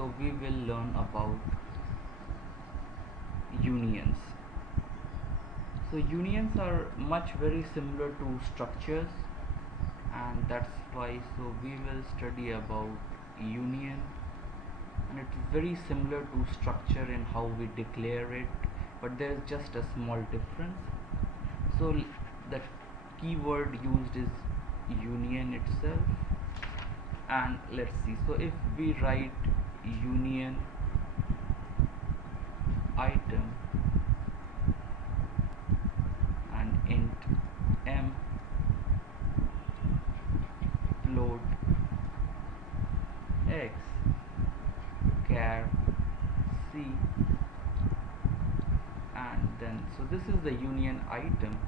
So we will learn about unions. So unions are much very similar to structures, and that's why we will study about union, and it's very similar to structure in how we declare it, but there is just a small difference. So the keyword used is union itself, and let's see. So if we write union item and int m float x char c, and then so this is the union item,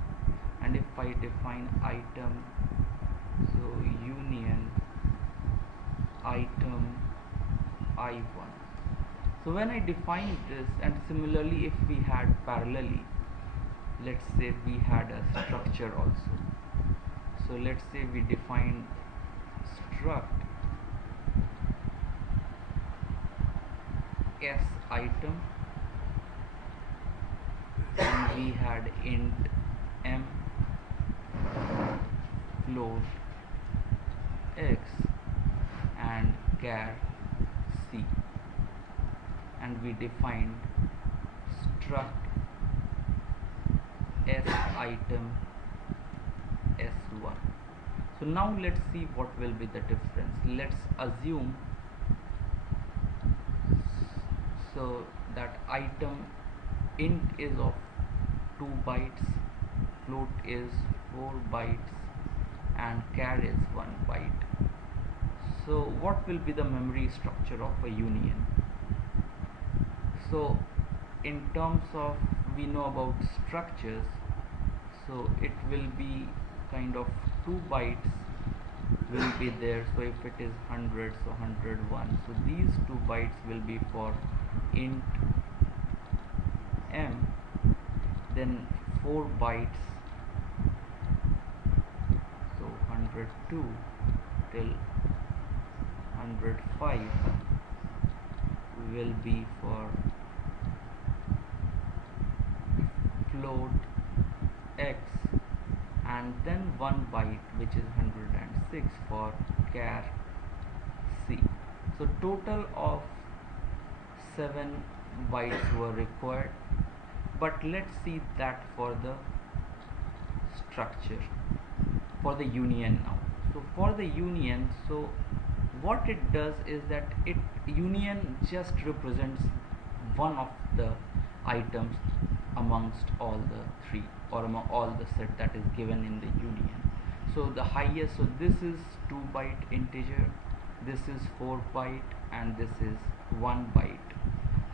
and if I define item, so union item I1. So when I define this, and similarly if we had parallelly, let's say we had a structure also. So let's say we define struct s item, and we had int m float x and char c, and we defined struct s item s1. So now let's see what will be the difference. Let's assume so that item int is of 2 bytes, float is 4 bytes, and char is 1 byte. So what will be the memory structure of a union? So in terms of, we know about structures, so it will be kind of 2 bytes will be there. So if it is 100, so 101, so these 2 bytes will be for int m, then 4 bytes, so 102 till 105 will be for float x, and then 1 byte, which is 106 for char c. So total of 7 bytes were required, but let's see that for the structure, for the union now. So for the union, so what it does is that union just represents one of the items amongst all the three, or among all the set that is given in the union. So the highest, so this is 2 byte integer, this is 4 byte, and this is 1 byte.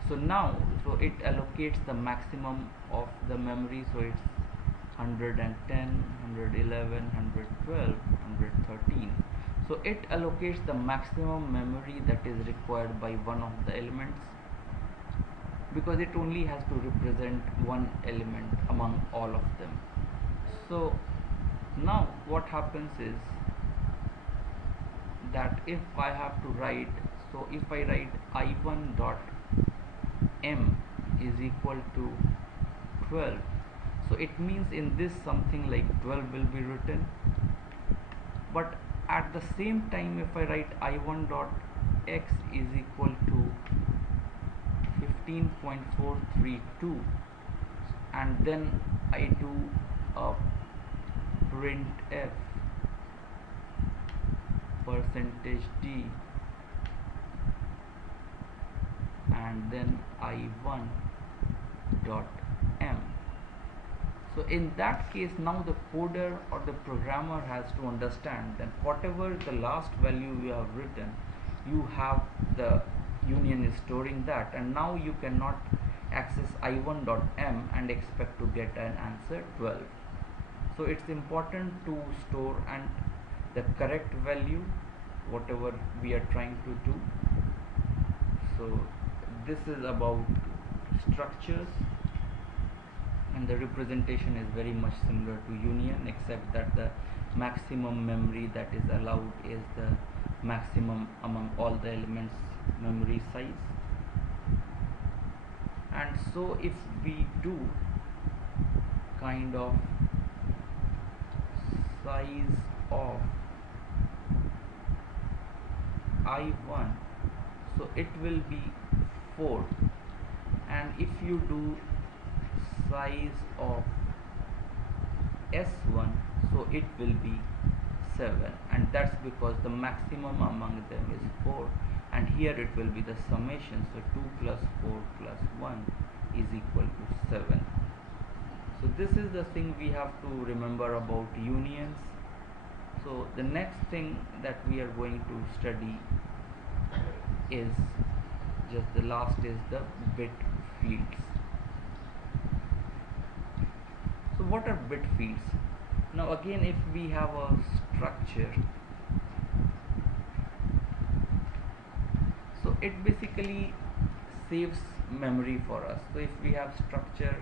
So now, so it allocates the maximum of the memory, so it's 110, 111, 112, 113. So it allocates the maximum memory that is required by one of the elements, because it only has to represent one element among all of them. So now what happens is that if I have to write, so if I write I1 dot m is equal to 12, so it means in this something like 12 will be written, but at the same time if I write I1 dot x is equal to 15.432, and then I do a printf %d and then I1 dot m. So in that case, now the coder or the programmer has to understand that whatever the last value you have written, you have the union is storing that, and now you cannot access I1 dot m and expect to get an answer 12. So it's important to store and the correct value whatever we are trying to do. So this is about structures, and the representation is very much similar to union, except that the maximum memory that is allowed is the maximum among all the elements memory size. And so if we do kind of size of I1, so it will be 4, and if you do size of S1, so it will be 7, and that's because the maximum among them is 4, and here it will be the summation, so 2 plus 4 plus 1 is equal to 7. So this is the thing we have to remember about unions. So the next thing that we are going to study is just the last is the bit fields. So what are bit fields? Now again, if we have a structure, so it basically saves memory for us. So if we have structure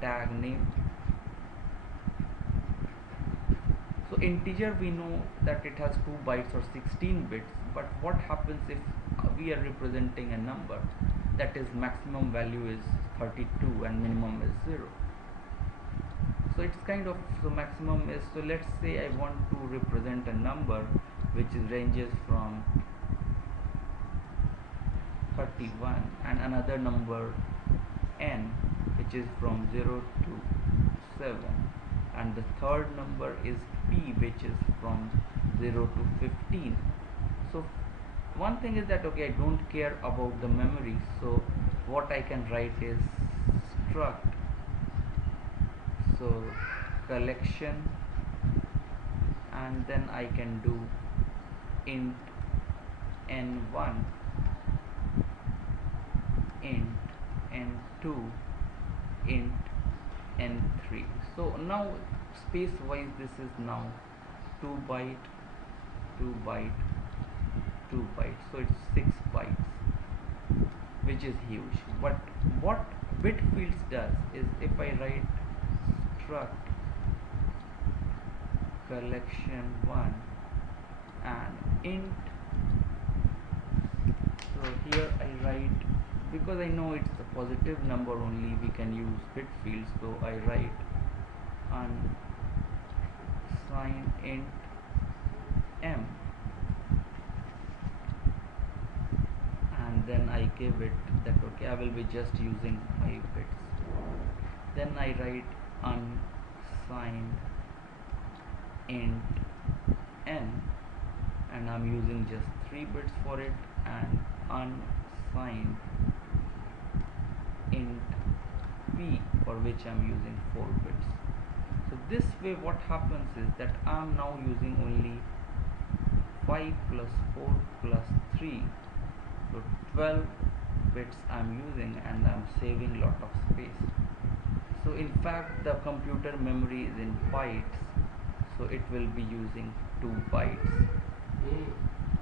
tag name, so integer we know that it has 2 bytes or 16 bits, but what happens if we are representing a number that is maximum value is 32 and minimum is 0? So it's kind of, so maximum is, so let's say I want to represent a number which is ranges from 31 and another number n which is from 0 to 7, and the third number is p which is from 0 to 15. So one thing is that okay, I don't care about the memory, so what I can write is struct, so collection, and then I can do int n1, int n2, int n3. So now space wise this is now 2 byte, 2 byte, 2 bytes, so it's 6 bytes, which is huge. But what bit fields does is if I write struct collection1 and int, so here I write, because I know it's a positive number only we can use bit fields, so I write unsigned int m, and then I give it that okay, I will be just using 5 bits. Then I write unsigned int n, and I'm using just 3 bits for it, and unsigned int p, for which I'm using 4 bits. So this way what happens is that I'm now using only 5 plus 4 plus 3, so 12 bits I'm using, and I'm saving lot of space. So in fact the computer memory is in bytes, so it will be using 2 bytes.